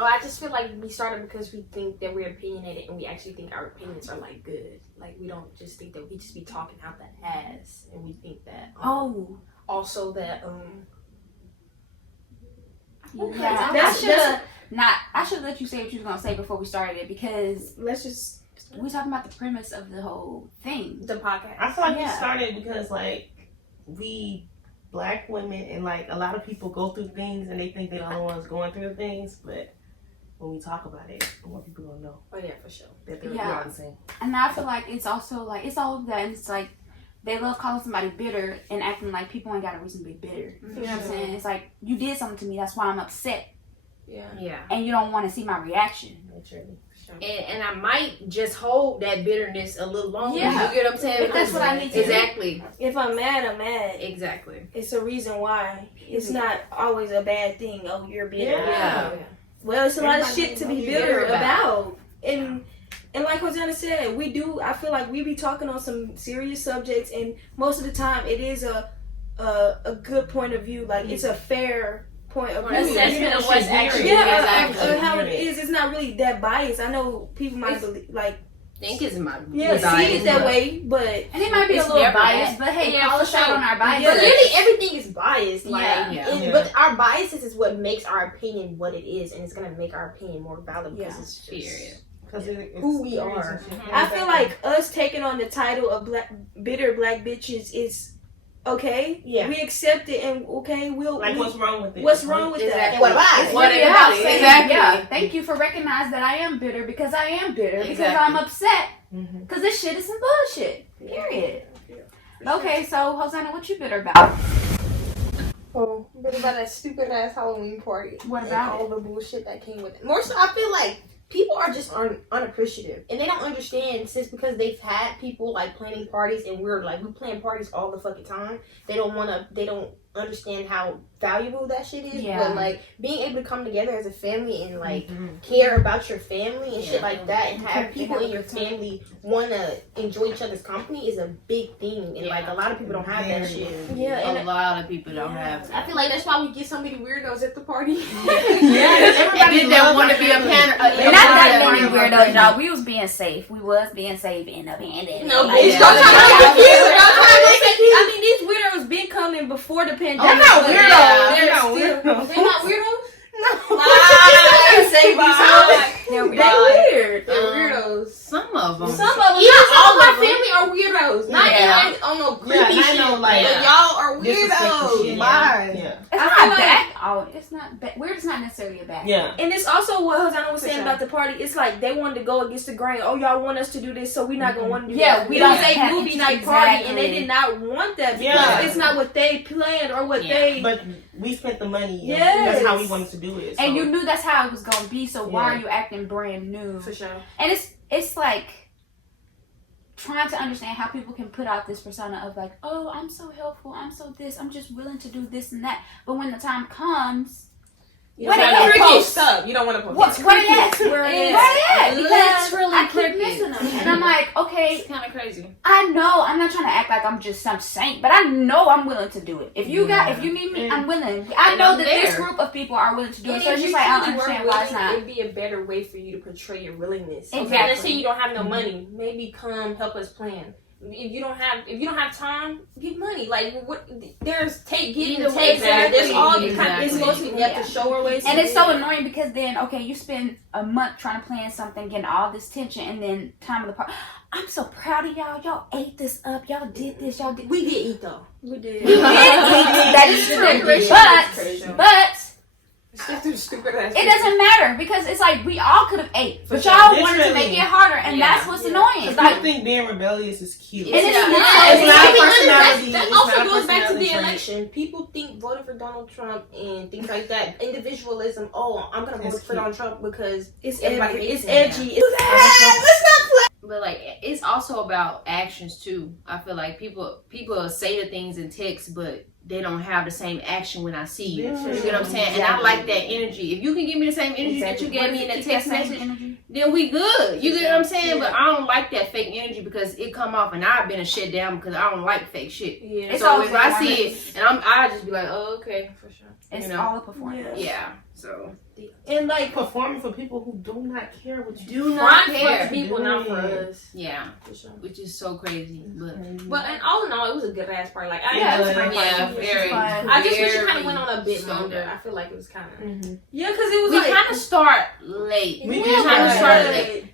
Oh, I just feel like we started because we think that we're opinionated and we actually think our opinions are like good. Like we don't just think that we just be talking out that ass, and we think that also that yeah, I should let you say what you was gonna say before we started it, because we're talking about the premise of the whole thing, the podcast. I feel like we started because like we Black women and like a lot of people go through things and they think they're the only ones going through things, but when we talk about it, more people don't know. Oh yeah, for sure. That they're all the same. And I feel like it's also like it's all of that. And it's like they love calling somebody bitter and acting like people ain't got a reason to be bitter. You know what I'm saying? It's like you did something to me, that's why I'm upset. Yeah. And you don't want to see my reaction. Literally. And I might just hold that bitterness a little longer. Yeah. You get what I'm saying? If that's what I need to Exactly. If I'm mad, I'm mad. Exactly. It's a reason why. It's not always a bad thing. Oh, you're bitter. Yeah. Well, it's a lot of shit to be bitter about. And like Hosanna said, I feel like we be talking on some serious subjects, and most of the time it is a good point of view. Like it's a fair point of view. Assessment of what's actually how it is. It's not really that biased. I know people might believe like think it's my see it that way, but and it might be a little biased. But hey, call us out on our bias. But really, everything is biased. But our biases is what makes our opinion what it is, and it's gonna make our opinion more valid because it's just who we are. I feel like us taking on the title of bitter black bitches is okay. Yeah, we accept it, and okay, what's wrong with it? What's wrong with that? And what about it? What about it? Exactly. Yeah. Thank you for recognizing that I am bitter, because I am bitter because I'm upset because this shit is some bullshit. Period. Okay, so Hosanna, what you bitter about? Oh, bitter about that stupid ass Halloween party. What about all the bullshit that came with it? More so, I feel like people are just unappreciative, and they don't understand because they've had people like planning parties, and we plan parties all the fucking time. They don't understand how valuable that shit is. Yeah. But like being able to come together as a family and like care about your family and shit like that, and have people in your family want to enjoy each other's company is a big thing. And like a lot of people don't have that shit. Yeah, a lot of people don't have that. I feel like that's why we get so many weirdos at the party. Everybody that want to be a parent. Not that many weirdos, y'all. We was being safe. We was being safe in the pandemic. No, bitch. Don't talk about I mean, these weirdos been coming before the pandemic. They're not weirdos. They're not weirdos. They're weird. They're weirdos. Some of them. Even all my family are weirdos. Not like on no creepy shit. Like, but y'all are weirdos. Yeah. It's not bad. Oh, it's not bad. Weird is not necessarily a bad. Yeah. And it's also what Hosanna was saying about the party. It's like they wanted to go against the grain. Oh, y'all want us to do this, so we're not gonna want to do that. We don't say movie night party, and they did not want that because it's not what they planned or what they. But we spent the money. Yes. That's how we wanted to do it. So. And you knew that's how it was gonna be. So why are you acting brand new? For sure. And it's like trying to understand how people can put out this persona of like, oh, I'm so helpful, I'm so this, I'm just willing to do this and that. But when the time comes, you don't want to post up. You don't want to post. Where it at? Where it at? Because Literally I keep missing them, and I'm like, okay, it's kind of crazy. I know I'm not trying to act like I'm just some saint, but I know I'm willing to do it. If you need me, I'm willing. I know that this group of people are willing to do it. So it's just like I don't understand why it's not. It'd be a better way for you to portray your willingness. Exactly. Okay, let's say you don't have no money. Maybe come help us plan. If you don't have time, give money. Like what? There's give and take. There's all the kind. It's mostly you have to show her ways. And it's so annoying because then you spend a month trying to plan something, getting all this tension, and then time of the party. I'm so proud of y'all. Y'all ate this up. Y'all did this. Y'all did. We did eat though. We did. That is true. But. It doesn't matter because it's like we all could have ate, but y'all wanted to make it harder, and that's what's annoying. I think being rebellious is cute. And it's not. That also goes back to the election. People think voting for Donald Trump and things like that, individualism. Oh, I'm gonna vote for Donald Trump because it's everybody. It's edgy. Let's not play. But like, it's also about actions too. I feel like people say the things in text, but they don't have the same action when I see you. You get what I'm saying? And I like that energy. If you can give me the same energy that you gave me in that text message, then we good. You get what I'm saying? But I don't like that fake energy because it come off, and I've been a shit down because I don't like fake shit. Yeah. So if I see it, and I just be like, oh, okay, for sure. It's you know? all a performance. Yeah. So And like performing for people who do not care what you do not Front care. for people, not for us. Yeah, For sure. which is so crazy. But and all in all, it was a good ass party. Like I Yeah, it was enjoyed fun. it. Yeah, very. fun. I just wish it kind very of went on a bit so longer. good. I feel like it was kind of. yeah, because it was We like kind of start late. We We did kind of start start late. late.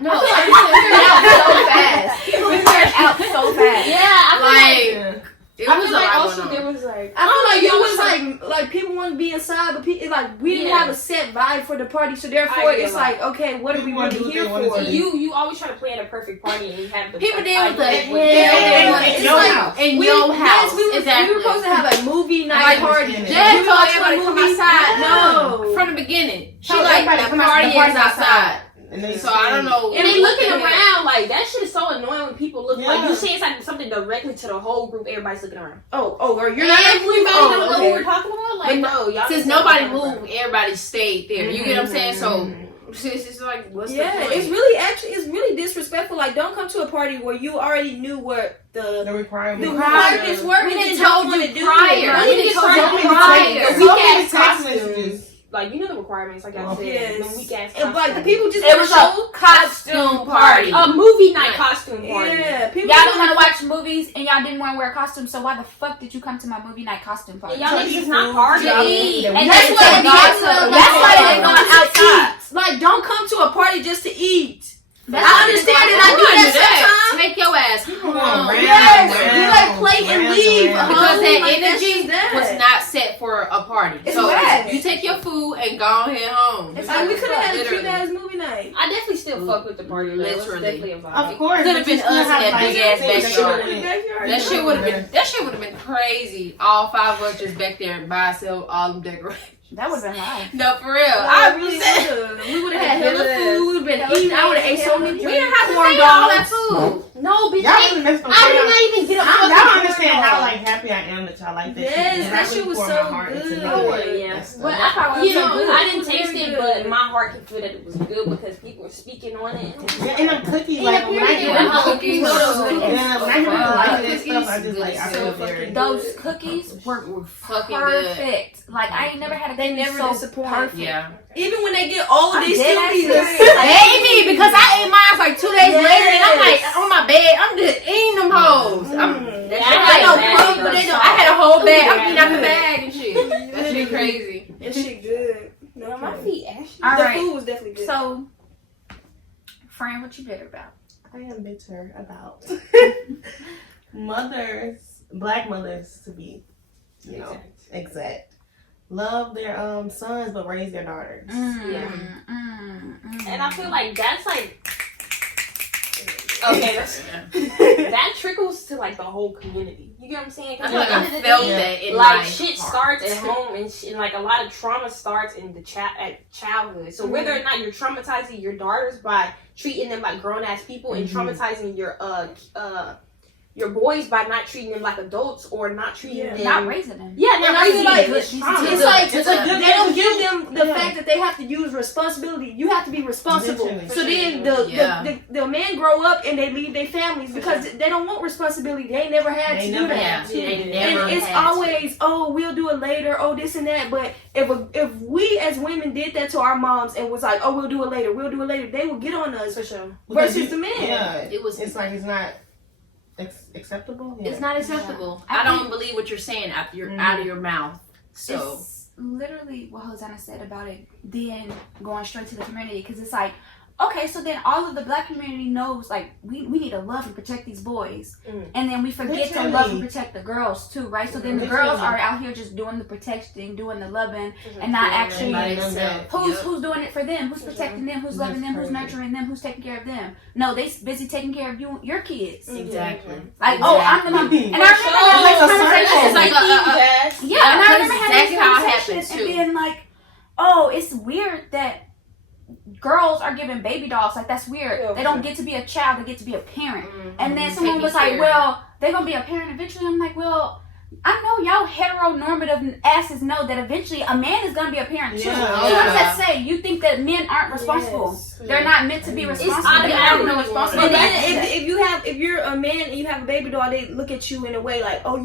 No, I feel like we figured out so fast. We figured out so fast. Yeah, I feel like it I was feel a like lot also going there on. was like I feel like y'all it was was like people want to be inside, but like we didn't Yeah. have a set vibe for the party, so therefore I get it's that. like, okay, what are we People wanna really do here what they for? wanna do. you always try to plan a perfect party and you have the People did with the idea hell what they they wanted want. in your house. In your house, we were exactly. supposed to have a movie night Like, party. Jazz Jazz We told watched everybody a to come movie. outside. No. From the beginning. She Told like everybody the to come party outside. is outside. And they So I don't know. And they what looking the hell- around like that shit is so annoying when people look like Yeah. you saying something directly to the whole group. Everybody's looking around. Or you're not Everybody oh, don't know okay. what we're talking about. Like, But no, y'all. Since just nobody don't know what moved, everybody stayed there. You get what I'm saying? So it's just like, what's the Yeah, point? it's really disrespectful. Like, don't come to a party where you already knew what the the requirements. requirements were. We and didn't then don't told wanna you do prior. it. We didn't didn't told told you you prior. prior. The weak ass text costumes. messages. Like you know the requirements, like I said. Yes. The weak ass. And like the costumes. people just It was show. a costume party. A movie night costume party. Yeah, people Y'all didn't want to watch movies and y'all didn't want to wear costumes, so why the fuck did you come to my movie night costume party? And y'all niggas eat is not food, partying. y'all eat. that And we that's had what to it go is. to. That's why Yeah. they're going out to eat. Like, don't come to a party just to eat. That's I why understand they that I do go out that to eat. sometimes. Take your ass home. Round, Yes, round, you like play and round, leave. round. Because Oh, that like, that's energy just that. was not set for a party. It's so bad. you take your food and go on head home. It's like we could have had a Literally. cute ass movie night. I definitely still fuck with the party. Though. It's Literally. definitely a vibe. Of course, Could've but been you still us in have, that like, big ass things that backyard. you wouldn't- That shit would have been crazy. All five of us just back there by ourselves, all them decorations. That would have been live. No, for real. I I really really said would have. We would have had hella Yes. food. We would have been eating. I would have ate so many we drinks. didn't have to corn pay all that dogs. food. No, bitch. Y'all really messed up. I did not even get a fucking Y'all corn understand dog. how like happy I am that y'all like that Yes, shit. And that I shit really was pour so my heart into good. that. Oh, yeah. That's But stuff. I thought it You was so know, good. I didn't It was taste very it, good. but my heart can feel that it was good because people were speaking on it. Yeah, and them cookies, And like the when I period hear with them the cookies, cookies, those cookies. yeah, when I hear them Fuck. like that stuff, I just like I feel So very. fucking Those cookies were Fucking good. perfect. Like I ain't never had a They cookie never so disappoint. perfect. Yeah. Even when they get old, I'm they dead still ass be serious. the Baby, because I ate mine like 2 days Yes. later, and I'm like on my bed, I'm just eating them hoes. That I shit had no like food, that, but they though. don't. I had a whole bag. I'm Yeah. eating out the bag and shit. That shit crazy. That shit good. No, my feet ashy. All The right. food was definitely good. So, Fran, what you bitter about? I am bitter about mothers, black mothers to be, you know, exact. Love their sons but raise their daughters. Yeah. And I feel like that's like okay, that trickles to like the whole community. You get what I'm saying? I feel like at the I end of the felt day, that in like my shit heart. starts at home and like a lot of trauma starts in the at childhood. So whether or not you're traumatizing your daughters by treating them like grown ass people and traumatizing your boys by not treating them like adults or not treating them Not raising them. yeah, not I raising feel like them with trauma. it's like It's a good- they don't give them the Yeah. fact that they have to use responsibility. You have to be responsible. Literally. So then Yeah. the men grow up and they leave their families because they don't want responsibility. They never had They to do never that. had to. They And never it's had to. always, oh, we'll do it later, oh, this and that. But if we as women did that to our moms and was like, oh, we'll do it later, they would get on us For sure. Because versus the men. Yeah, It was. it's like it's not acceptable. Yeah. It's not acceptable. Yeah. I don't believe what you're saying out of your mouth. So It's literally what Hosanna said about it, then going straight to the community. Because it's like, okay, so then all of the black community knows, like, we need to love and protect these boys. And then we forget to love and protect the girls, too, right? So then the girls are out here just doing the protecting, doing the loving, and not actually by themselves. who's doing it for them, who's protecting them, who's loving them, who's nurturing them, who's taking care of them. No, they busy taking care of your kids. Exactly. Like, oh, I'm the mom. And I For remember having sure. this conversation. It's like Yeah, and I that's remember having exactly this how it conversation happened, and too. being like, oh, it's weird that girls are given baby dolls. Like, that's weird. Yeah, They don't get to be a child, they get to be a parent. Mhm. And then someone Taking was like, care. well, they're going to be a parent eventually. I'm like, well, I know y'all heteronormative asses know that eventually a man is going to be a parent too. Yeah. So what does that say? You think that but men aren't responsible. Yes. They're not meant to be responsible. They automatic. have no responsibility. And then if you're a man and you have a baby doll, they look at you in a way like, oh,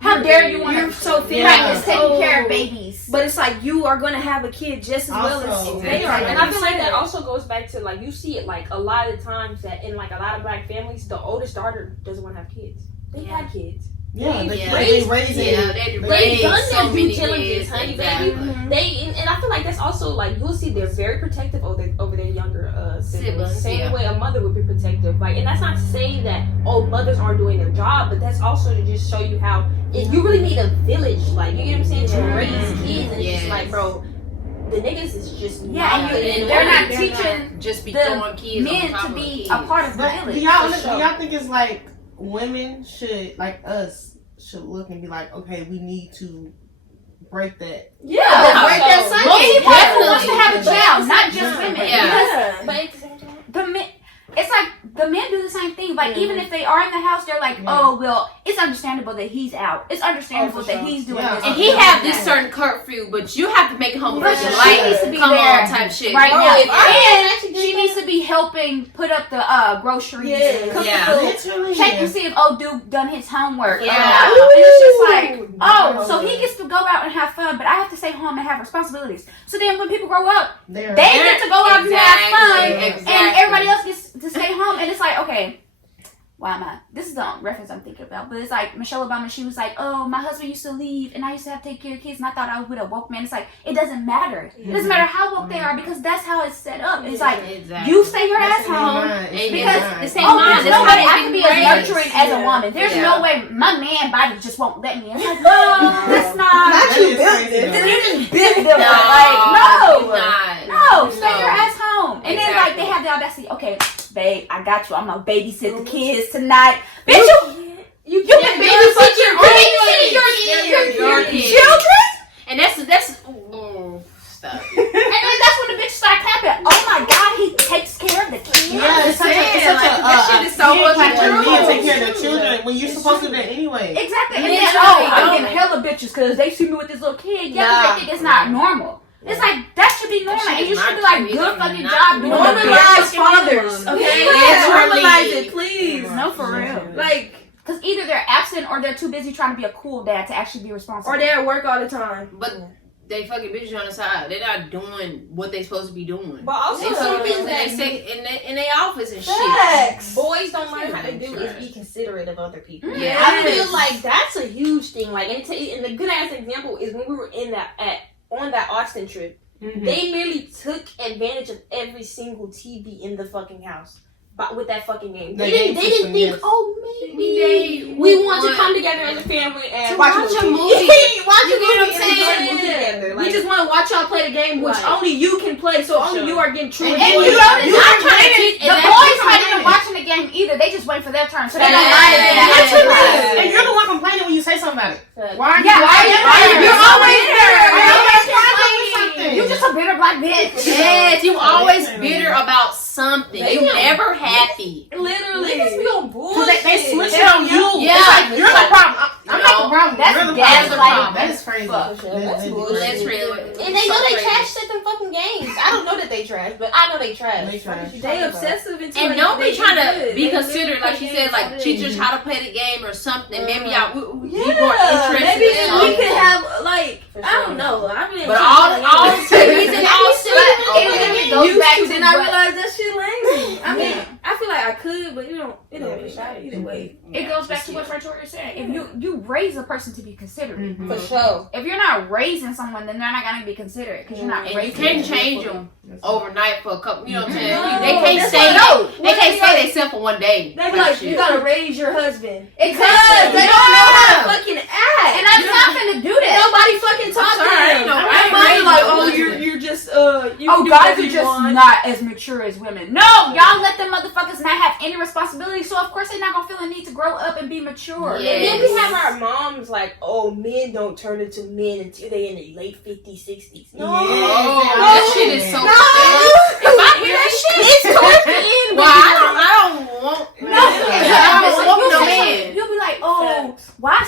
how dare you want you're to so practice taking oh. care of babies? But it's like you are gonna have a kid just as well Also, as they are. And I feel like that also goes back to like you see it like a lot of the times that in like a lot of black families, the oldest daughter doesn't want to have kids. They had kids. Yeah, they Yeah. raise They They done so their many due diligence, kids. honey, Exactly. baby. And I feel like that's also like you'll see they're very protective over their younger siblings. Same yeah. way a mother would be protective. Like, and that's not to say that mothers aren't doing their job, but that's also to just show you how if you really need a village, like you get what I'm saying, to raise kids, and it's just like, bro, the niggas is just not They're not teaching Just be the throwing kids on men top to of be kids. a part of the But village. do y'all think it's like women should, like us, should look and be like, okay, we need to break that? Yeah, break that cycle. Anybody who wants to have a Definitely. child, not just women. Yeah. Because But at the same time, the men, it's like the men do the same thing. Like even if they are in the house, they're like, oh well, it's understandable that he's out. It's understandable that he's doing this. And he have this certain curfew, but you have to make it home But for your she life. needs to be Come there on, type shit. right Bro, now. if I- And she needs to be helping put up the groceries, and cook Yeah. the food. Literally. Check and see if Duke done his homework. Yeah. And it's just like, oh, so he gets to go out and have fun, but I have to stay home and have responsibilities. So then when people grow up, they get to go out and have fun, and everybody else gets to stay home. And it's like, okay, why am I? This is the reference I'm thinking about. But it's like Michelle Obama, she was like, oh, my husband used to leave, and I used to have to take care of kids, and I thought I would have woke man. It's like, it doesn't matter. It doesn't matter how woke they are, because that's how it's set up. It's like, you stay your ass home. Because it's in oh, mind. there's no way I can be as raised. nurturing as a woman. There's no way my man body just won't let me. It's like, no, that's not. Not you built this. You just built it. No, Like, no, stay your ass home. And then like they have the audacity. Okay, babe, I got you. I'm gonna babysit the kids tonight. Bitch, you can babysit your children. And that's stuff. And then that's when the bitch start clapping. Oh my god, he takes care of the kids. Yeah, it's such a that shit is so fucking you true. need to take care of the children when you're supposed to do that anyway. Exactly. And Yeah, then, I'm don't. getting hella bitches because they see me with this little kid. Yeah, but they think it's not normal. It's like, that should be normal. shit And is you should not be like, true. good It's fucking not job doing normal. the Normalize bare fathers, minimum. okay? Yeah. Normalize it, please. No, for real. Like, Because either they're absent or they're too busy trying to be a cool dad to actually be responsible. or they're at work all the time. But they fucking bitches on the side. They're not doing what they supposed to be doing. but also They some fucking things bitches that in their office and shit. Facts. boys don't learn how to do is be considerate of other people. Yeah. I feel like that's a huge thing. Like, and the good ass example is when we were on that Austin trip. They merely took advantage of every single TV in the fucking house. But with that fucking game, they didn't think, yes. oh, maybe we want to come together as a family and watch a movie. Watch a movie and enjoy a movie together. We just want to watch y'all play the game, which Right. only you can play, so only sure. you are getting true. And enjoyment. you know, You not are trying to playing. teach- The and boys that's not even training. watching the game either. They just wait for their turn. So they don't Yeah. mind it. Yeah. And you're the one complaining when you say something about it. Why are you? Yeah, why you're always something? You just a bitter black bitch. Yes, you always bitter about something. You never happy. Literally. Niggas be on Because bullshit. they switch it on you. Yeah. It's like, you're the problem. I'm not the problem. That's You're the gaslighting. problem. That is crazy. Fuck. That's bullshit. That's real. And they know they trash at them fucking games. I don't know that they trash, but I know they trash. They trash. They obsessive until And like, don't be they trying to good. be They considerate, like play she said, games like all teach day. us how to play the game or something. Maybe y'all we more Yeah, interested maybe in we something. could have like For I sure. don't know. I mean, But all TVs and all It goes back to then the I what- realized that shit lame. I mean, I feel like I could, but it don't really matter either way. It goes back to what Victoria said. If you raise a person to be considerate. For sure. If you're not raising someone, then they're not gonna be considerate because you're not And you raising. can't them. change them overnight for a couple. You know what I'm saying? No, They can't that's stay. why- no. They can't stay themselves for one day. They be like, you gotta raise your husband because Exactly. they don't know how to fucking act. And I'm not gonna do that. Nobody fucking talk to sorry, I them. ain't know- I I'm ain't not raised like, no oh, husband. you're just you Oh, can do guys whatever are you just want. not as mature as women. No, y'all let them motherfuckers not have any responsibility, so of course they're not gonna feel the need to grow up and be mature. Yeah. And then we have our moms like, oh, men don't turn into men until they in their late 50s, 60s. No. Oh, Yeah. that shit is so. No. If I hear that shit, It's towards the end. well, I don't want. I don't want no man. You'll be like, oh, why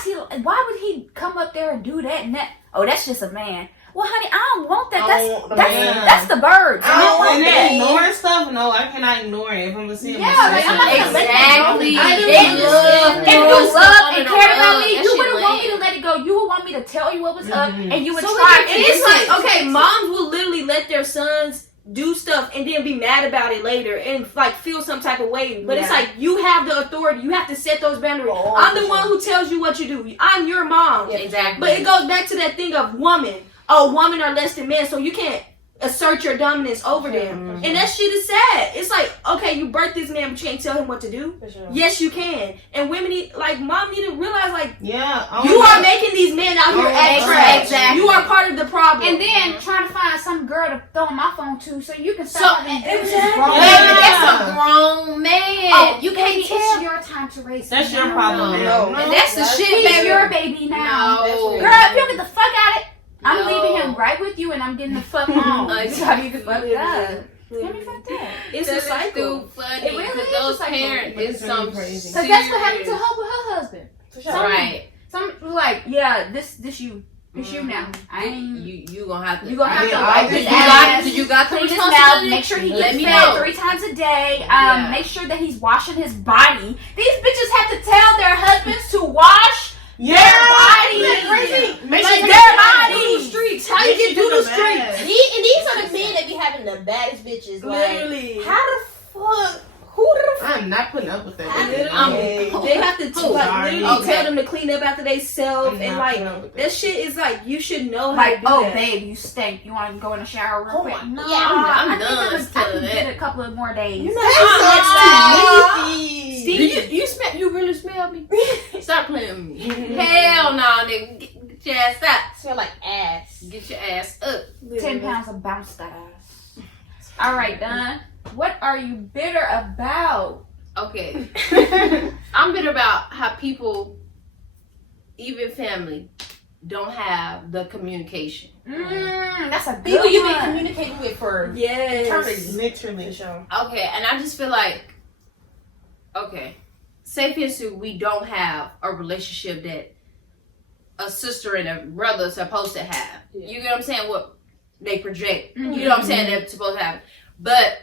would he come up there and do that and that? Oh, that's just a man. Well, honey, I don't want that. I That's the birds. I don't want And that. then ignoring stuff, no, I cannot ignore it if I'm gonna see it. Yeah, like, I'm not gonna let Exactly. that go. They If love you loved and cared about me, That you shit wouldn't want me lame. to let it go. You would want me to tell you what was up, and you would So try. and it's like, okay, moms will literally let their sons do stuff and then be mad about it later and like feel some type of way. But it's like you have the authority. You have to set those boundaries. Oh, I'm the one who tells you what you do. I'm your mom. Exactly. But it goes back to that thing of woman. Oh, women are less than men, so you can't assert your dominance over them. And that shit is sad. It's like, okay, you birthed this man, but you can't tell him what to do. For sure. Yes, you can. And women need, like, mom need to realize, like, Yeah. you are making these men out here act trash. Exactly. You are part of the problem. And then trying to find some girl to throw on my phone to, so you can So, stop. Exactly. baby, that's a grown man. Oh, you can't baby, tell. it's your time to raise. That's me your now. problem, No. man. And that's the That's shit, He's baby. your baby now. No. Girl, if you don't get the fuck out of it, I'm No. leaving him right with you, and I'm getting the fuck on. Like, You got me the fuck up. Let me fuck that. It's a cycle. Funny. It really Because is a those cycle. parents But is it's really some crazy. Because that's what happened to her with her husband. For sure. Right. Some was like, yeah, this you. It's you now. I ain't. You gonna have to. You gonna have to I wipe did- his you ass. You got the Clean his mouth. responsibility. Make sure he Let gets me fed know. 3 times a day. Yeah. Make sure that he's washing his body. These bitches have to tell their husbands to wash Yeah. their body. Make Like sure their you body. Doodle streets. How you get doodle streets? These are the men that be having the baddest bitches. Like, Literally. how the fuck? Who the fuck? I'm not putting up with that. Literally. They have to like sorry. literally Okay. tell them to clean up after they self I'm and not like putting up with that shit is like you should know how Like, to do oh that. babe, you stink. You want to go in the shower real Oh quick? my- No, yeah, I'm I think done I can telling get that. a couple of more days. You know, You smell? You really smell me? Stop playing with me. Hell no, nigga. Get your ass up. smell like ass. Get your ass up. 10 pounds of bounce that ass. All right, done. What are you bitter about? Okay. I'm bitter about how people, even family, don't have the communication. That's a good People you've been one. communicating with for Yes. eternity. Literally. For sure. Okay, and I just feel like, okay, say for instance, we don't have a relationship that a sister and a brother are supposed to have. Yeah. You get what I'm saying? What they project. Mhm. You know what I'm saying? They're supposed to have. But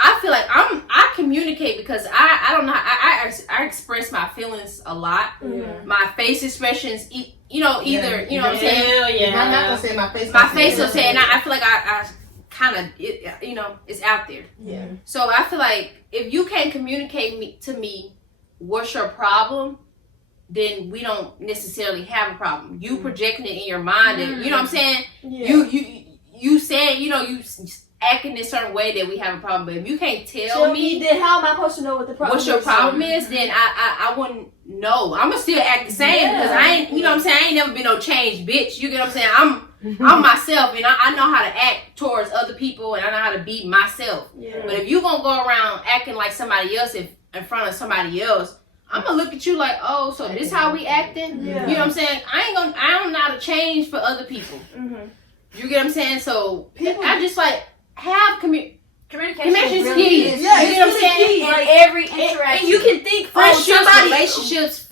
I feel like I communicate because I don't know. I express my feelings a lot. Yeah. My face expressions, you know, either you know what I'm saying. Hell If I'm not gonna say my face. My face will say, and I feel like I kind of, you know, it's out there. Yeah. So I feel like if you can't communicate to me what's your problem, then we don't necessarily have a problem. You projecting it in your mind, and you know what I'm saying. Yeah. You saying, you know, you acting in a certain way that we have a problem. But if you can't tell me then how am I supposed to know what the problem what your is? problem is, then I wouldn't know. I'ma still act the same because I ain't, you know what I'm saying. I ain't never been no changed bitch. You get what I'm saying. I'm myself, and I know how to act towards other people, and I know how to be myself. Yeah. But if you gonna go around acting like somebody else in front of somebody else, I'm gonna look at you like, oh, so this how we acting? Yeah. You know what I'm saying? I don't know how to change for other people. Mhm. You get what I'm saying? So People- I just like have Communication communication's really key. is Yeah, You it's get what I'm really saying? key. in Like, every and interaction. you can think, oh, Friendships, somebody. relationships,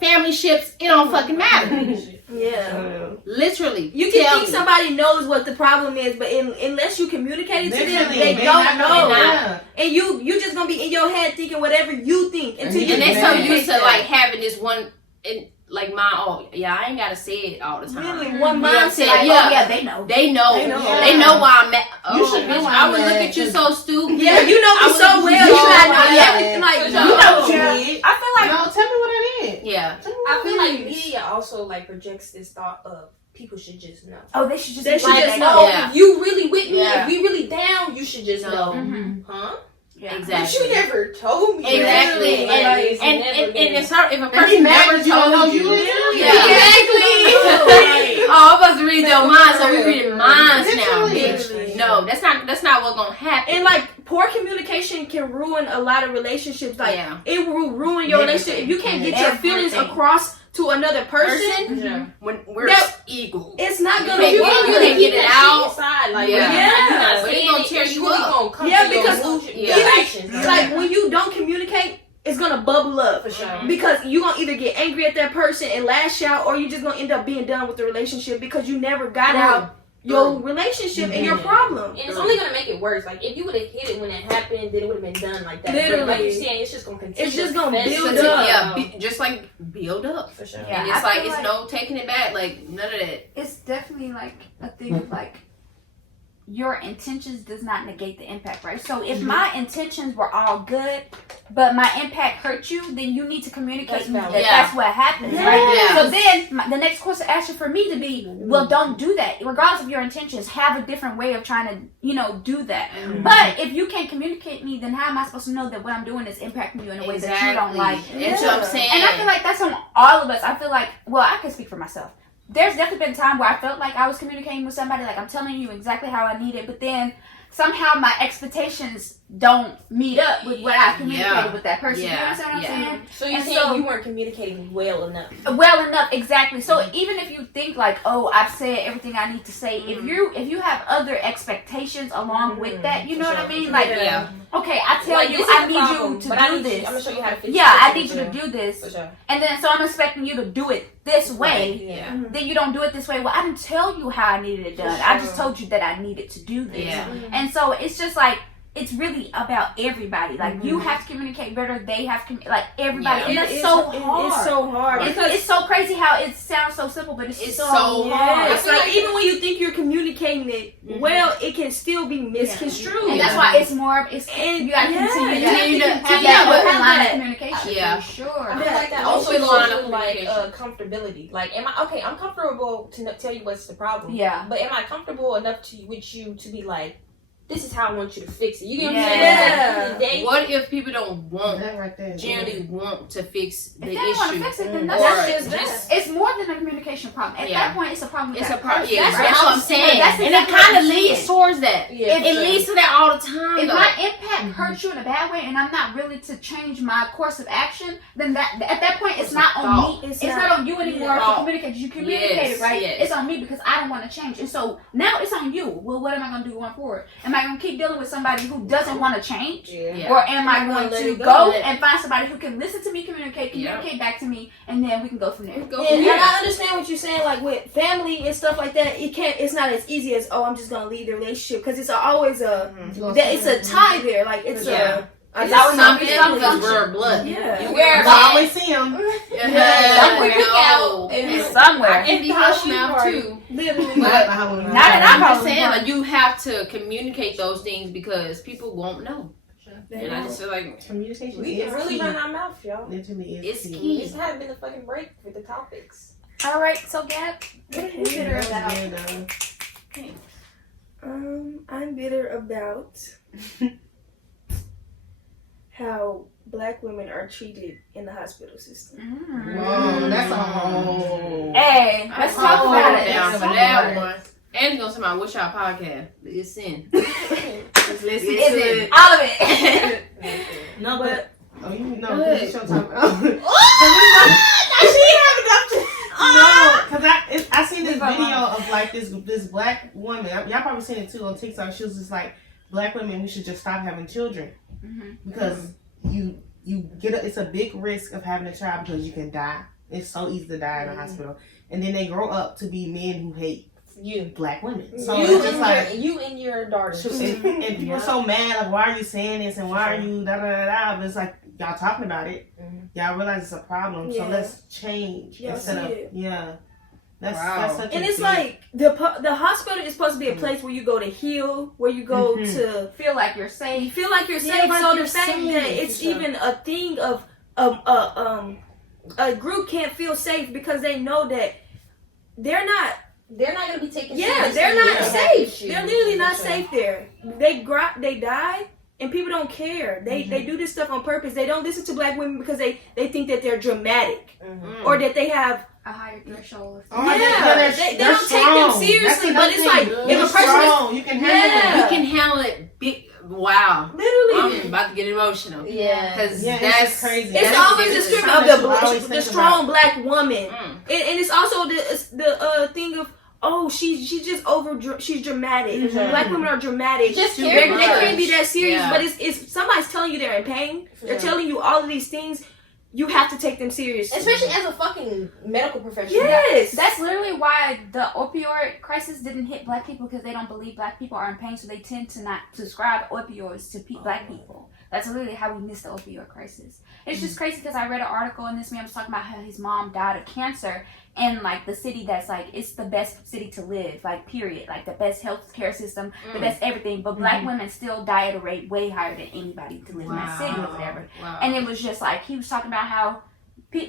family ships, it don't fucking matter. Yeah. Literally. You can Tell think me. somebody knows what the problem is, but unless you communicate it to them, Literally, they may don't not know. They not. Yeah. And you just gonna be in your head thinking whatever you think until you And they so Yeah. used to like having this one, and like I ain't gotta say it all the time. really one You know what I'm mindset. saying? like, Yeah. oh yeah, they know. They know. They know. They know why I'm mad. Oh, You should know bitch, why I I'm would look mad, at you 'cause- so stupid. Yeah, you know I me would so look well. at You you not so know well. everything. Like For you sure. know. Shit. I feel like No, tell me what I did. Yeah. Tell me what I feel like did. media also like projects this thought of people should just know. oh they should just They be should like just that. know. Yeah. If you really with me, Yeah. if we really down, you should just know. Mhm. Huh? Yeah. But Exactly. you never told me. Exactly. Like, And, it's and, never and, been- it's hard if a And he person mad never that you don't know told you you. literally. Yeah. Exactly. Oh, I'm supposed to read your mind, so we reading minds now, Literally. bitch. No, that's not what's gonna happen. And like poor communication can ruin a lot of relationships. Like Yeah. it will ruin your relationship if you can't get your feelings Everything. across to another person. Yeah. when we're That- equal. It's not You gonna can't be get- good. you can't get it that out. shit inside, like, Yeah. when you're not But it saying gonna it, tear it's you really up. gonna come Yeah, to your because emotion- yeah. your actions. Like when you don't communicate, it's gonna bubble up. For sure. Because you're gonna either get angry at that person and lash out, or you're just gonna end up being done with the relationship because you never got out your relationship and your problem. And it's only gonna make it worse. Like if you would have hit it when it happened, then it would have been done like that. Literally. But like you're saying, it's just gonna continue. It's just gonna build fester. up. Yeah, just like build up. For sure. Yeah, And it's I like feel it's like- no taking it back. Like none of that. It's definitely like a thing of like your intentions does not negate the impact, right? So if my intentions were all good, but my impact hurt you, then you need to communicate That's valid. that that's what happened, Yeah. right? Yeah. So then the next course of action for me to be, well, don't do that. Regardless of your intentions, have a different way of trying to, do that. But if you can't communicate me, then how am I supposed to know that what I'm doing is impacting you in a way that you don't like? That's what I'm saying. And I feel like that's on all of us. I feel like, well, I can speak for myself. There's definitely been a time where I felt like I was communicating with somebody, like I'm telling you exactly how I need it, but then somehow my expectations don't meet up with what I communicated with that person. You understand what I'm saying? So you're And saying so- you weren't communicating well enough. Well enough, exactly. So even if you think like, oh, I've said everything I need to say, if you have other expectations along with that, you know what I mean? Like, okay, I tell Like, you, this is I the need problem, you to but I do need you- this. I'm gonna show you how to fix Yeah, it. I need you to do this. For sure. And then so I'm expecting you to do it this way. Yeah. Then you don't do it this way. Well, I didn't tell you how I needed it done. I just told you that I needed to do this. Yeah. And so it's just like, it's really about everybody. Like, you have to communicate better. They have to, like, everybody. And that's so hard. It's so hard. It's so crazy how it sounds so simple, but it's so hard. Yeah, it's I feel like like- even when you think you're communicating it well, it can still be misconstrued. And that's why it's more, you gotta continue to have that open line of communication. Yeah. For sure. I feel like that Yeah. also Open goes line with of like communication. comfortability. Like, I'm comfortable to tell you what's the problem. Yeah. But am I comfortable enough with you to be like, this is how I want you to fix it? You get what I'm Yeah. saying? Like, at the end of the day, What if people don't want, That right there. generally want to fix the If they don't want to issue? fix it, then Or that's just it's more than a communication problem. At Yeah. that point, it's a problem with It's a that problem. person. Yeah, That's that's what I'm saying. That's And it exactly kind what of I'm leads saying. towards that. Yeah, It leads to that all the time. If though. my impact hurts you in a bad way and I'm not willing to change my course of action, then that at that point it's not on me. It's not on you anymore to communicate. You communicated, Yes, right? yes. It's on me because I don't want to change. And so now it's on you. Well, what am I going to do going forward? Am I going to keep dealing with somebody who doesn't want to change? Yeah. Or am I I'm gonna going let to it go. go and find somebody who can listen to me communicate Yeah. back to me, and then we can go from there. Go And, from and there. I understand what you're saying, like with family and stuff like that. It's not as easy as I'm just gonna leave the relationship because it's always it's a tie there. Like it's Yeah. It's always Something some because function. we're blood. Yeah. You Where- wear I always see them. Somewhere. No. It's somewhere. I can be hush mouth too. Literally. But Not at I'm all. just saying, like, you have to communicate those things because people won't know. And I just feel like Communication we can is really key. run our mouth, y'all. Literally is It's key. key. This has been a fucking break with the topics. All right, so Gab, what are you bitter about? Yeah, I'm bitter about how Black women are treated in the hospital system. Whoa, that's a whole. Hey, let's talk about it. down for that one. And it's gonna say, what's y'all podcast? It's in. Just listen Is to it? it. All of it. No, but oh, you know, Good. because it's your time. No, Ah! because I seen this video of like this black woman. Y'all probably seen it too on TikTok. She was just like, black women, we should just stop having children because you get it's a big risk of having a child because you can die. It's so easy to die in a hospital, and then they grow up to be men who hate You. black women. So You it's just like. you and your daughter. And people are so mad, like, why are you saying this and why are you da da da da? But it's like, y'all talking about it. Y'all realize it's a problem, so Yeah. let's change Y'all instead see of, it. yeah. That's such And a it's big- like the hospital is supposed to be a place where you go to heal, where you go to Feel like you're safe. you feel like you're Feel safe. like So you're the fact safe, that it's for sure. even a thing of a group can't feel safe because they know that they're not. They're not gonna be taken. Yeah, seriously they're not if they have safe. issues. They're literally not For sure. safe there. They die. And people don't care. They do this stuff on purpose. They don't listen to black women because they think that they're dramatic or that they have. A higher threshold. Oh, Yeah, they're they they're don't take them strong. seriously, That's but it's another like, thing. if You're a person is- strong, you can handle Yeah. You can handle it big. Wow. Literally. I'm about to get emotional. Yeah. Because Yeah, it's that's just crazy. It's That's always the ridiculous. strength That's of what I always the think strong about. black woman, Mm. and it's also the thing of she's just she's dramatic. Black women are dramatic. Just they care can't be that serious, Yeah. but it's somebody's telling you they're in pain. They're telling you all of these things. you have to take them seriously. Especially as a fucking medical professional. Yes. That's literally why the opioid crisis didn't hit black people, because they don't believe black people are in pain, so they tend to not prescribe opioids to black people. That's literally how we missed the opioid crisis. It's just crazy because I read an article and this man was talking about how his mom died of cancer in like the city that's like, it's the best city to live, like period, like the best healthcare system, the best everything, but black women still die at a rate way higher than anybody to live in that city or whatever. And it was just like, he was talking about how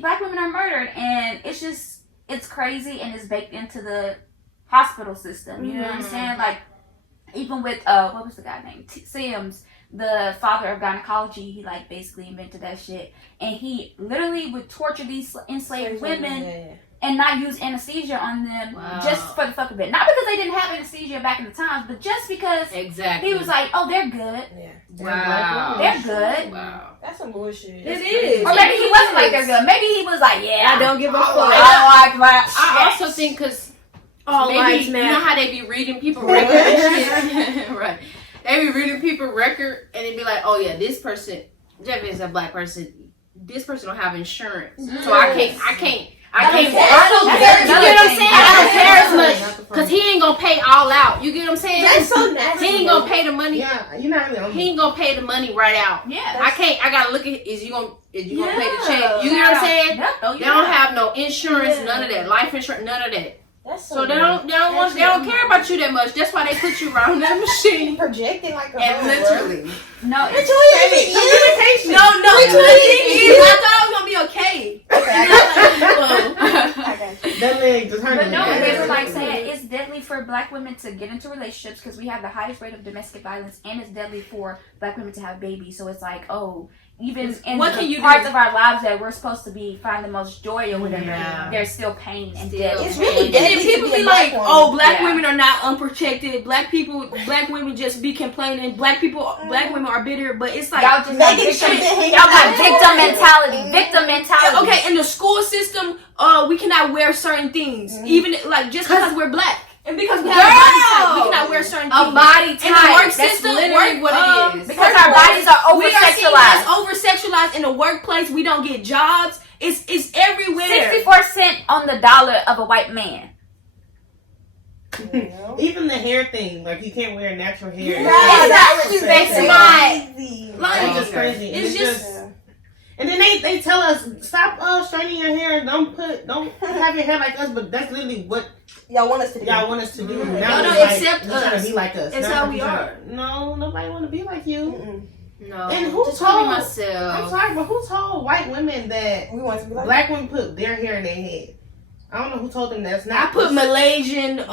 black women are murdered, and it's crazy, and it's baked into the hospital system, you know what I'm saying? Like, even with what was the guy named Sims, the father of gynecology, he like basically invented that shit, and he literally would torture these enslaved women and not use anesthesia on them just for the fuck of it. Not because they didn't have anesthesia back in the times, but just because he was like, oh, they're good. Wow. They're good. Wow. That's some bullshit. It is. Or maybe he wasn't like they're good. Maybe he was like, yeah, I don't give a fuck. I like that. I also think because maybe you know how they be reading people record and shit, right? They be reading people record and they be like, oh yeah, this person, Jeff is a black person. This person don't have insurance, so I can't. You get what I'm saying? I don't care as much because he ain't gonna pay all out. You get what I'm saying? That's so nasty. He ain't gonna pay the money. Yeah, you know. He ain't gonna pay the money right out. Yeah. I gotta look at is you gonna pay the check? You get what I'm saying? Yep. They don't have no insurance, none of that, life insurance, none of that. That's So they don't care about you that much. That's why they put you around that machine. projecting like a And literally. No, it's really No, I thought I was gonna be okay. That leg just hurt. but no, they were like saying it's deadly for black women to get into relationships because we have the highest rate of domestic violence, and it's deadly for black women to have babies. So it's like, oh, even in What the can you parts do? of our lives that we're supposed to find the most joy or whatever, Yeah. there's still pain and death. It's really And then deadly people to be a like, black oh, woman. black Yeah. women are not unprotected. Black women just be complaining. Black women are bitter. But it's like, Y'all just got Making victim, sure y'all got victim mentality. Victim mentality. okay, in the school system, we cannot wear certain things, even like just because we're black. And because we have a body type, we cannot wear certain things. A body type. In the work That's system, literally what it is. Because our bodies are we are seen as over-sexualized. over-sexualized in the workplace. We don't get jobs. It's everywhere. 64 cents on the dollar of a white man. Even the hair thing, like you can't wear natural hair. It's not. It's just crazy. It's just. And then they tell us stop straightening your hair. Don't have your hair like us. But that's literally what y'all want us to do. y'all want us to do. No, Now it's like, accept you're trying us. to be like us. It's Now how you're we trying- are. No, nobody want to be like you. No. And who just told be I'm myself? sorry, but who told white women that We want to be like black women put their hair in their head? I don't know who told them that's not. I put Malaysian, that's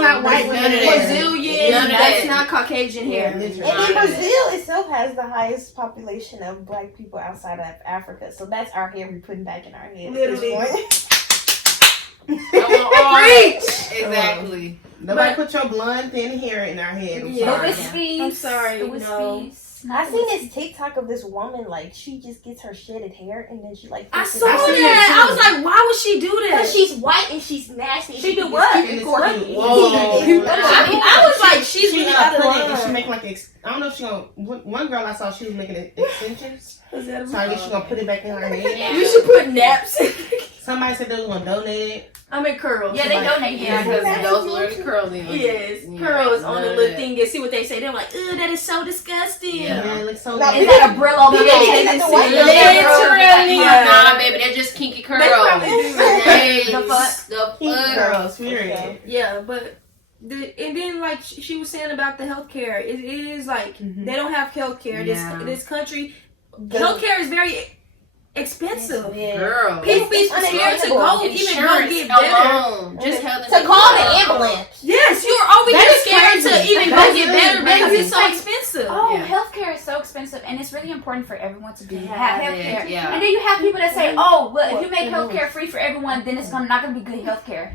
not white women hair. Brazilian, None of that's that. not Caucasian hair. And then Brazil itself has the highest population of black people outside of Africa. So that's our hair we're putting back in our head. Literally. At this point. Exactly. Nobody put your blonde thin hair in our head. I'm Yeah. The sorry. wispies. I'm sorry, The no. wispies. I seen this TikTok of this woman, like, she just gets her shedded hair and then she, like, I puts it saw on. seen that. that I was like, why would she do that? Because she's white and she's nasty. She do can what? just keep it corky. Whoa. I was like, she's She really out of put it and line. she make like I don't know if she gonna. One girl I saw, she was making extensions. Is that So I guess she gonna put it back in her head. You should put naps. Somebody said they was gonna donate it. I mean curls. Yeah, they donate Yeah, hair. because those little curly. Yes, Yeah, curls on the none of little that. thing and see what they say. They're like, ugh, that is so disgusting. Yeah. it looks so. Now, Is that a Brillo? People think that the white Yeah. Literally. Yeah. Nah, baby, they're just kinky curls. They probably do. Hey, The fuck? the Pink fuck? girls, period. Yeah, but and then like she was saying about the healthcare, it is like they don't have healthcare. Yeah. This country, healthcare is very expensive. Yeah. Girl. People be It's scared to unaffordable. go even go Insurance get better. alone. Just health To call the ambulance. Yes, you're over That here is scared to crazy. even That's go get really better because crazy. it's so expensive. Oh, Yeah. healthcare is so expensive, and it's really important for everyone to have Have it, healthcare. yeah. And then you have people that say, "Oh, well, if you make healthcare free for everyone, then it's not gonna be good healthcare."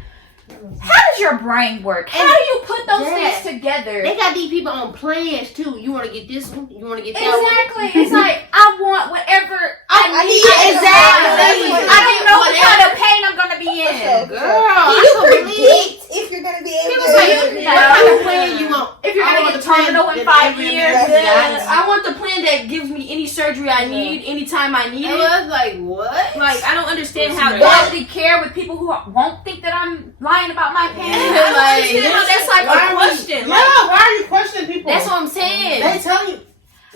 How does your brain work? How do you put those things together? They got these people on plans too. You want to get this one? You want to get that one? Exactly. It's like I want whatever I need. Exactly. I don't know what kind of pain I'm gonna be in. Girl, Can you predict if you're gonna be able It to. was like, what kind of plan you want? If you're I gonna want get the plan terminal in that 5 every years, American yeah. got. I want the plan that gives me any surgery I need, anytime I need It it. was like, what? Like, I don't understand how do that. I really care with people who won't think that I'm lying about my pain? I don't understand how that's like Why a are we- question. Yeah, Like, why are you questioning people? That's what I'm saying. They tell you.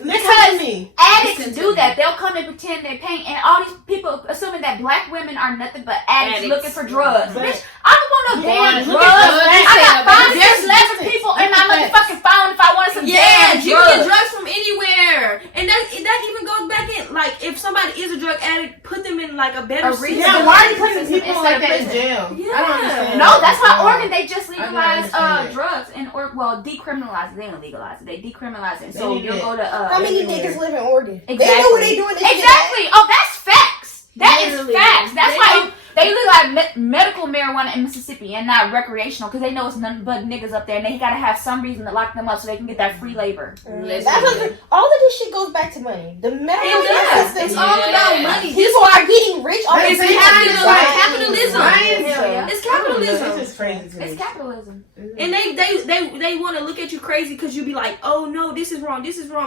Listen Because to me. Addicts Listen to do me. that. They'll come and pretend they're pain, and all these people assuming that black women are nothing but addicts looking for drugs. But- Bitch, I don't want no You damn wanna drugs. look at the I got facts, 5, 6, there's 11 facts. people in my There's motherfucking phone if I wanted some yeah, damn you can drugs. get drugs from anywhere, and that even goes back in. Like, if somebody is a drug addict, put them in like a better A system. Yeah, why are you putting System people instead like of that in prison. jail? Yeah. I don't understand. No, that's why No. Oregon they just I don't legalized understand. drugs and decriminalized it. They don't legalize it. They decriminalize it. So They you'll did. go to How many Everywhere. niggas live in Oregon? Exactly. They know what they doing. This shit Exactly. Oh, that's facts. That is Literally. facts. That's They why they legalize medical marijuana in Mississippi and not recreational because they know it's nothing but niggas up there and they gotta have some reason to lock them up so they can get that free labor. That's what all of this shit goes back to money. The medical It does. system. It's all about money. People are getting rich off Hey, of see, capitalism. Science. Yeah. It's capitalism. This is crazy to me. It's capitalism. And they want to look at you crazy because you be like, oh no, this is wrong.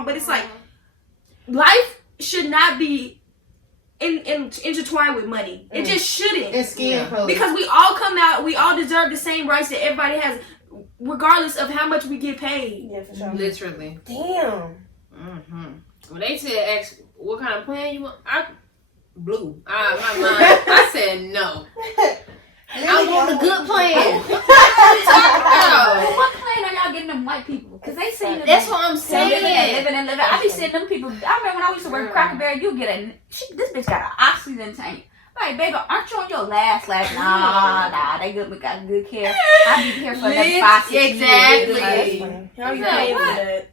But it's like, life should not be intertwined with money. It just shouldn't. And skin color. Because we all come out, we all deserve the same rights that everybody has, regardless of how much we get paid. Yeah, for sure. Literally. Damn. Mm-hmm. When they said, ask what kind of plan you want, I blew. My mind. I said no. I want a good plan. What plan are y'all getting them white people? Because they seem to That's be what I'm living saying. and living. I be seeing them people. I remember when I used to work at Cracker Barrel, you get this bitch got an oxygen tank. Like, baby, aren't you on your last? Nah, they got good care. I be here for the 5, 6 years. Exactly. How you Yeah, paying for what? that?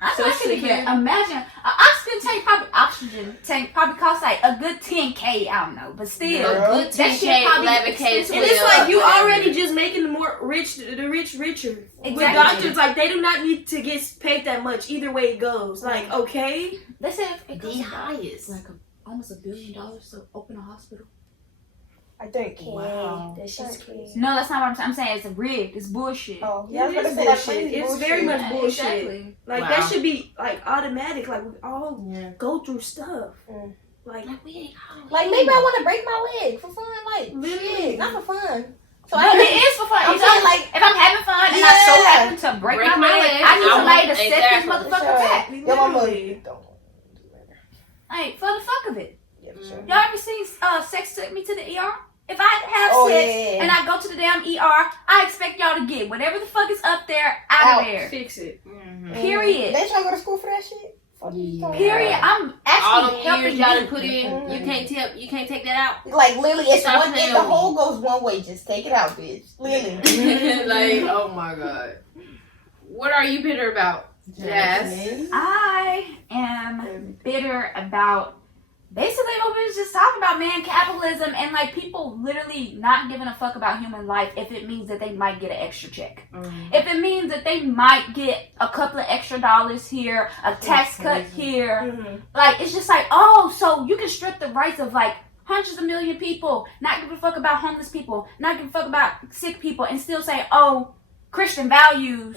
I should imagine an oxygen tank probably costs like a good $10K. I don't know, but still, A good that shit 10K, probably 11K, expensive. And it's like you whatever. already just making the rich richer. With Exactly. doctors, like, they do not need to get paid that much either way it goes. Like, okay. They said it The costs highest. like almost $1 billion to open a hospital. I think. Wow. That shit's crazy. No, that's not what I'm saying. I'm saying it's rigged. It's bullshit. Oh, Yeah, yeah, it is bullshit. It's very much bullshit. Exactly. Like, Wow. that should be, like, automatic. Like, we all Yeah. go through stuff. Mm. Like, We ain't Like maybe I want to break my leg for fun, like Literally. shit, not for fun. So But it is for fun. I'm You know, saying, like, if I'm having fun and I so happen to break my leg, I need somebody to set this motherfucker back. Your mama Literally. don't. Like, for the fuck of it. Yeah, for sure. Y'all ever seen Sex Took Me to the ER? If I have Oh, sex yeah. and I go to the damn ER, I expect y'all to get whatever the fuck is up there out of there. Fix it. Mm-hmm. Period. They trying to go to school for that shit. Fuck you talking Period. I'm All actually them helping years y'all you. done put in, you can't take that out. about? Like literally, it's Stop one. playing If the with me. hole goes one way, just take it out, bitch. Literally. Like, oh my god. What are you bitter about? Yes. I am bitter about basically what we was just talking about, man, capitalism and like people literally not giving a fuck about human life if it means that they might get an extra check. If it means that they might get a couple of extra dollars here, a tax cut here. Mm-hmm. Like, it's just like, oh, so you can strip the rights of like hundreds of million people, not give a fuck about homeless people, not give a fuck about sick people, and still say, oh, Christian values,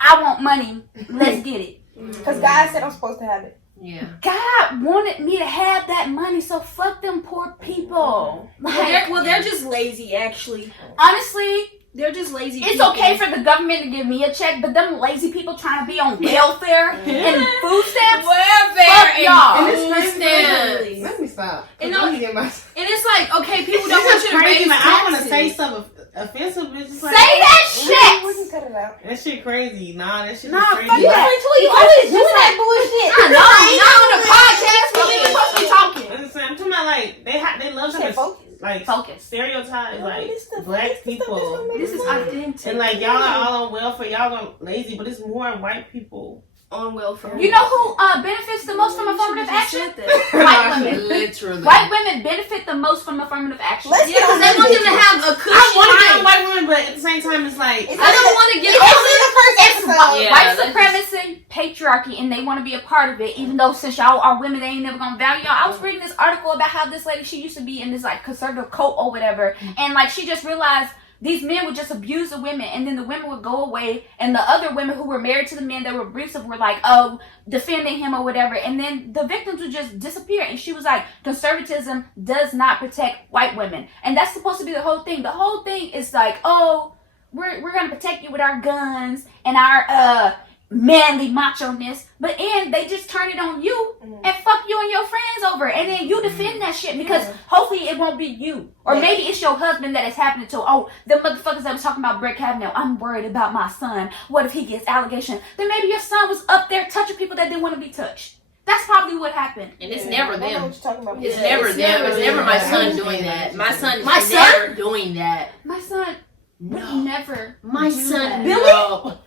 I want money, let's get it. Because God said I'm supposed to have it. Yeah. God wanted me to have that money, so fuck them poor people. Like, They're just lazy, actually. honestly, They're just lazy. it's people. okay for the government to give me a check, but them lazy people trying to be on welfare and food stamps, fuck y'all. And it's Food crazy. stamps. Let me stop. And Let no- me get my. And it's like, okay, people don't want you to raise crazy. Like, I want to taxes. say something offensive, but it's just like Say that We shit. can cut it out. that shit crazy. Nah, that shit Nah, is fuck crazy. You that. you always doing that bullshit. I know, not on the podcast. We ain't supposed to be talking. I'm talking about like they love Shit, to focus. like Focus. stereotype No, like this stuff- black this stuff people. is gonna make This is me money. authentic. And like y'all are all on welfare, y'all are lazy, but it's more white people. on welfare. You know who benefits the most from affirmative action? White women. Literally. White women benefit the most from affirmative action. Let's Yeah, get on because they that want them to bitch. have a cushy I want to get life. on white women, but at the same time, it's like It's I don't like- want to get It's all in the first episode. Yeah, White that's supremacy, patriarchy, and they want to be a part of it, even though since y'all are women, they ain't never gonna value y'all. I was reading this article about how this lady, she used to be in this like conservative cult or whatever, and like she just realized these men would just abuse the women, and then the women would go away, and the other women who were married to the men that were abusive were like, oh, defending him or whatever, and then the victims would just disappear. And she was like, conservatism does not protect white women, and that's supposed to be the whole thing. The whole thing is like, oh, we're gonna protect you with our guns and our manly macho-ness, but they just turn it on you and fuck you and your friends over, and then you defend that shit because hopefully it won't be you, or maybe it's your husband that it's happening to. Oh, the motherfuckers that was talking about Brett Kavanaugh, I'm worried about my son, what if he gets allegation? Then maybe your son was up there touching people that didn't want to be touched. That's probably what happened. And it's never them. I know what you're talking about. It's never them. It's never my son doing that. My son is never doing that. My son would never My do son, that. Billy?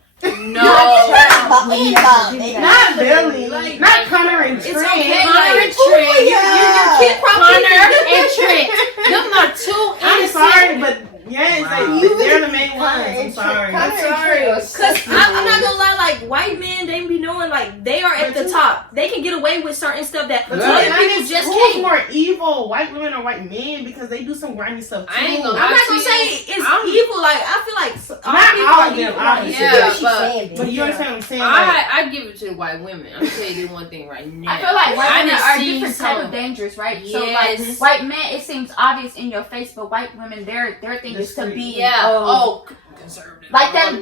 No. Not Billy. Like, Not Connor and Trent. It's okay. Connor and Trent. Your kid probably Connor and Trent. Them are two I'm innocent. sorry, but yeah, it's like they're the main ones. I'm sorry. I'm sorry. Cause I'm not gonna lie, like white men, they be knowing like they are at the top. They can get away with certain stuff that But other people just who's can't. more evil, white women or white men? Because they do some grimy stuff too. I ain't gonna I'm not gonna say it's evil. Like I feel like all people are evil. Yeah, But you understand what I'm saying? I give it to the white women. I'm gonna tell you one thing right now. I feel like white women done are seen different type some- of dangerous, right? Yes. So like white men, it seems obvious in your face, but white women, their thing is to be conservative. like that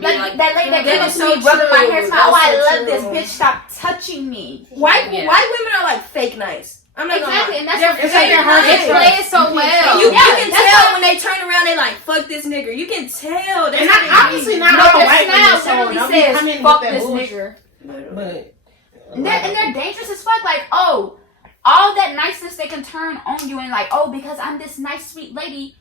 lady that came up to me, rubbing my hair, smile. Oh, I love this bitch. Stop touching me. White women are like fake nice. I'm not Exactly, and that's they're what it's like fake they're hard nice. to They play it so well. You Yeah, can that's tell when they turn around, they like fuck this nigga. You can tell. That's And how they obviously be. not No, all their white smile women. So literally don't be says coming "fuck with that this bullshit. nigger," But and they're dangerous as fuck. Like, oh, all that niceness they can turn on you, and like, oh, because I'm this nice sweet lady.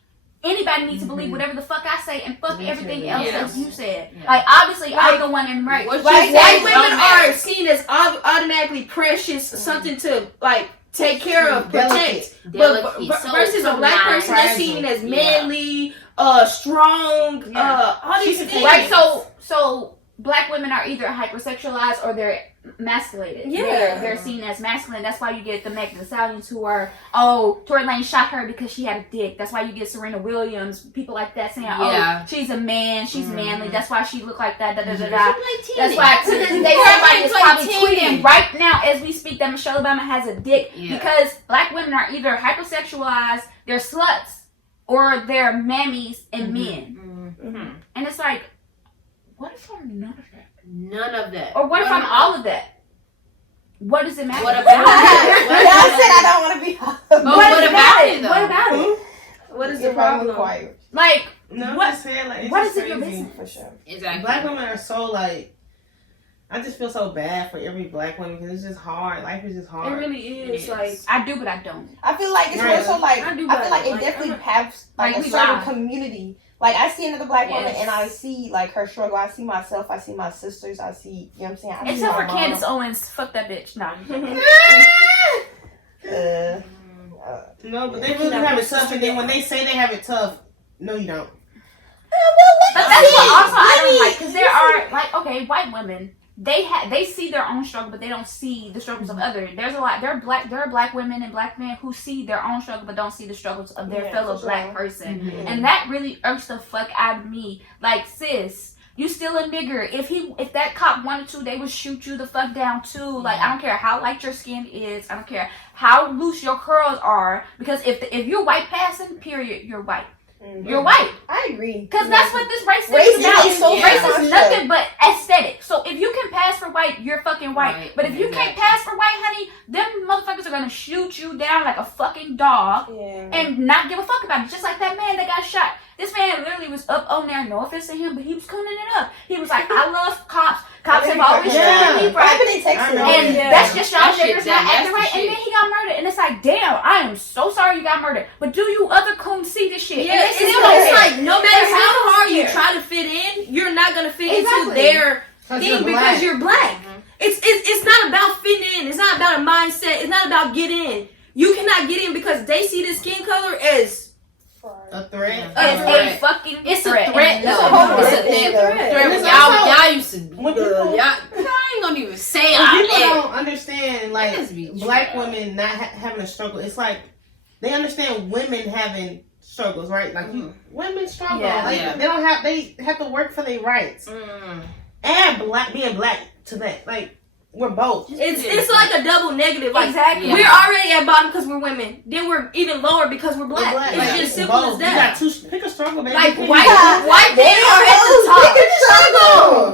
Anybody needs to believe whatever the fuck I say and fuck everything else that you said. Yeah. Like, obviously, I'm the one in right. What Like you white say women don't matter. are seen as automatically precious, something to like take care of, protect. Delicate. But So- versus so a black nice. person that's seen as Yeah. manly, strong, all these She can things. Right, so black women are either hypersexualized or they're masculated. Yeah. They're seen as masculine. That's why you get the Megan Thee Stallions who are, oh, Tory Lanez shot her because she had a dick. That's why you get Serena Williams, people like that saying, Yeah. oh, she's a man, she's manly. That's why she looked like that, da da da She da. play That's tennis. why to this day Girl, somebody they is play probably tennis. tweeting right now as we speak that Michelle Obama has a dick Yeah. because black women are either hypersexualized, they're sluts, or they're mammies and men. Mhm. And it's like, what if I'm none of that? None of that. Or what if I'm all of that? What does it matter? What about it? I said I don't want to be. But what about it, though? What about it? What is You're the probably problem? quiet Like, no, What- I'm just saying, like, it's what just is it your crazy. business? for sure. Exactly. Black women are so like, I just feel so bad for every black woman because it's just hard. Life is just It hard. really is. It Like is. I do, but I don't. I feel like it's Right. more so like I I do feel that. like it Like, definitely I'm has like Like, a we certain lie. community. Like I see another black woman Yes. and I see like her struggle. I see myself. I see my sisters. I see, you know what I'm saying. I see Except my for mom. Candace Owens. Fuck that bitch. No. No, but they really have it tough, and then when they say they have it tough, no, you don't. But that's what also I don't like, because there are like, okay, white women, they see their own struggle, but they don't see the struggles of others. There are black women and black men who see their own struggle but don't see the struggles of their fellow black person, and that really irks the fuck out of me. Like, sis, you still a nigger. If that cop wanted to, they would shoot you the fuck down too. Like, I don't care how light your skin is. I don't care how loose your curls are, because if you're white passing, period, you're white. You're white. I agree. Because that's what this race Race is about. is so Race is construct. nothing but aesthetic. So if you can pass for white, you're fucking white. Right, But if you can't exactly. pass for white, honey, them motherfuckers are gonna shoot you down like a fucking dog Yeah. and not give a fuck about it. Just like that man that got shot. This man literally was up on there, no offense to him, but he was cooning it up. He was like, I love cops. Cops have always treated me What right. happened in Texas? And Yeah. that's just y'all That shit niggers not that's acting the right. And shit. then he got murdered. And it's like, damn, I am so sorry you got murdered. But do you other coons see this shit? Yeah, And it's, they still don't care. like no matter They how still hard you care. try to fit in, you're not gonna fit Exactly. into their Because thing you're because black. you're black. It's not about fitting in. It's not about a mindset. It's not about get in. You cannot get in because they see the skin color as A threat. It's a fucking It's a threat. threat, And though. it's a whole It's a threat. thing. Threat. Threat. And it's Y'all, also- y'all used to. When people- Y'all, I ain't gonna even say all When people that. don't understand, like, Let's be black true. women not having a struggle, it's like they understand women having struggles, right? Like women struggle. Yeah. Like they have to work for their rights. And being black to that, like we're both. It's like a double negative. Like, Exactly. we're already at bottom because we're women. Then we're even lower because we're black. It's Like, just simple both. as that. You got two. Pick a struggle, baby. Like Pick white one. men are at the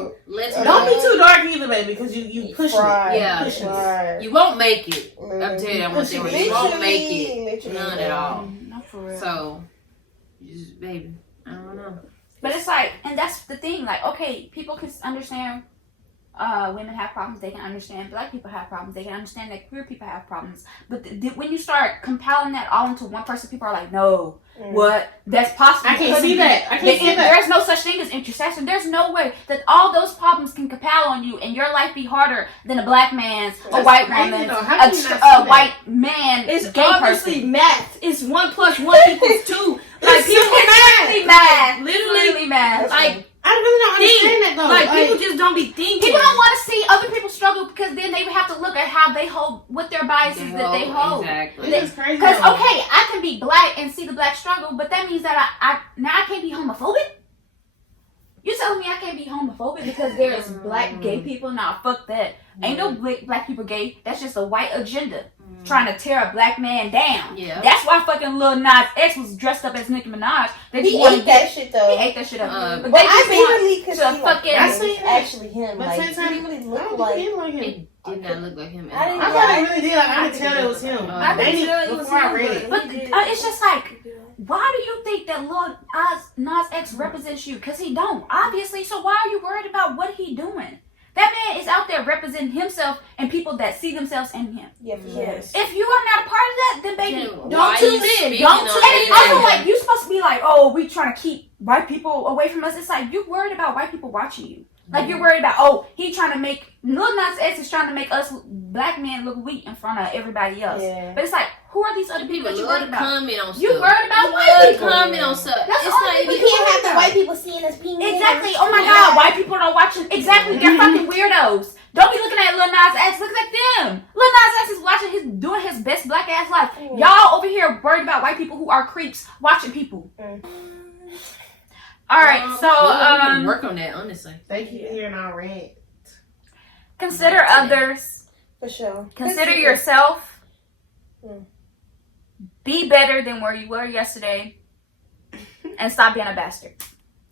top. Let's Don't be too dark either, baby, because you push it. Yeah. Push it. You won't make it. I'm telling you that one thing. You won't make it. None at all. Not for real. So, just baby, I don't know. But it's like, and that's the thing. Like, okay, people can understand. Women have problems. They can understand. Black people have problems. They can understand that queer people have problems. But when you start compiling that all into one person, people are like, "No, what? That's possible." I can't see that. There's no such thing as intercession. There's no way that all those problems can compile on you and your life be harder than a black man's, a white woman's, a white man. It's gay obviously person. math. It's 1 + 1 = 2. Like Literally math. Literally math. Like. I really don't understand that though. Like people just don't be thinking. People don't want to see other people struggle because then they would have to look at how they hold, what their biases that they hold. Exactly. It's crazy. Because okay, I can be black and see the black struggle, but that means that I can't be homophobic. You telling me I can't be homophobic because there's black gay people? Nah, fuck that. Ain't no black people gay. That's just a white agenda trying to tear a black man down. Yeah. That's why fucking Lil Nas X was dressed up as Nicki Minaj. He ate that shit though. He ate that shit up. But I really could see fucking. it's actually him. But Like, same time, he really I looked don't like. think he look like him. It did not look like him I at didn't- all. I thought it really did. Like, I could tell it was him. I They could need- tell it was before I him, read it. But it's just like, why do you think that Lil Nas X represents you? Because he don't, obviously. So why are you worried about what he doing? That man is out there representing himself and people that see themselves in him. Yeah, for sure. Yes. If you are not a part of that, then baby, Why don't you tune in. speaking Don't on tune in. it? Also, like, you supposed to be like, oh, we trying to keep white people away from us. It's like, you worried about white people watching you. Like, you're worried about, oh, he trying to make, Lil Nas X is trying to make us black men look weak in front of everybody else. Yeah. But it's like, who are these other people that you love worried to about? comment on stuff. You worried about You white love to people. comment on stuff. That's It's all not we We even can't have the white people seeing us being Exactly. Oh my God, white people are watching. Exactly. They're fucking weirdos. Don't be looking at Lil Nas X. Look at them. Lil Nas X is watching doing his best black ass life. Y'all over here worried about white people who are creeps watching people. All right, so we can work on that, honestly. Thank you for hearing our rant. consider others. For sure. Consider yourself. Be better than where you were yesterday, and stop being a bastard.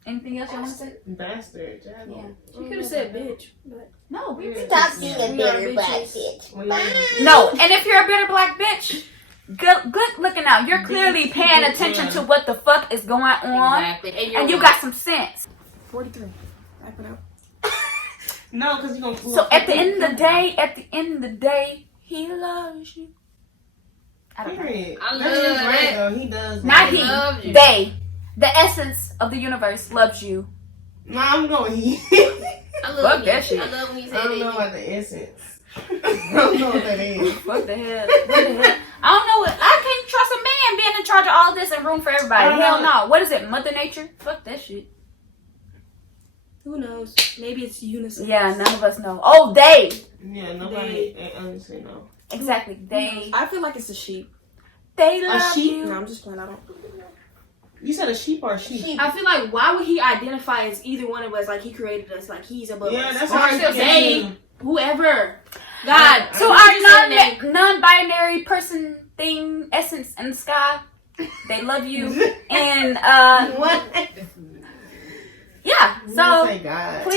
Anything else you want to say? Bastard. Yeah. You could have said bitch. But No, we Stop being a bitter black bitch. No, and if you're a bitter black bitch, good looking out. You're clearly paying attention to what the fuck is going on, Exactly. and you got some sense. 43. Wrap it up. No, because you're going to... So at the end of the day, he loves you. I don't know. Period. I That's just love right, it. though. He does. Not I love he. you. They. The essence of the universe loves you. No, I'm going he. I love Fuck when that he- shit. I love when he I said don't know that. about the essence. I don't know what that is. What the hell? What the hell? I don't know. I can't trust a man being in charge of all this and room for everybody. I don't Hell know. no. What is it? Mother Nature? Fuck that shit. Who knows? Maybe it's unisex. Yeah, none of us know. Oh, they. Yeah, nobody honestly know. Exactly. They. I feel like it's a sheep. They love sheep? you. No, I'm just playing. I don't. You said a sheep or a sheep? I feel like why would he identify as either one of us? Like he created us. Like he's above Yeah, us. that's Or how I still feel. they, whoever. God. So our non-binary person thing, essence in the sky, they love you. And What? yeah. You So say God. please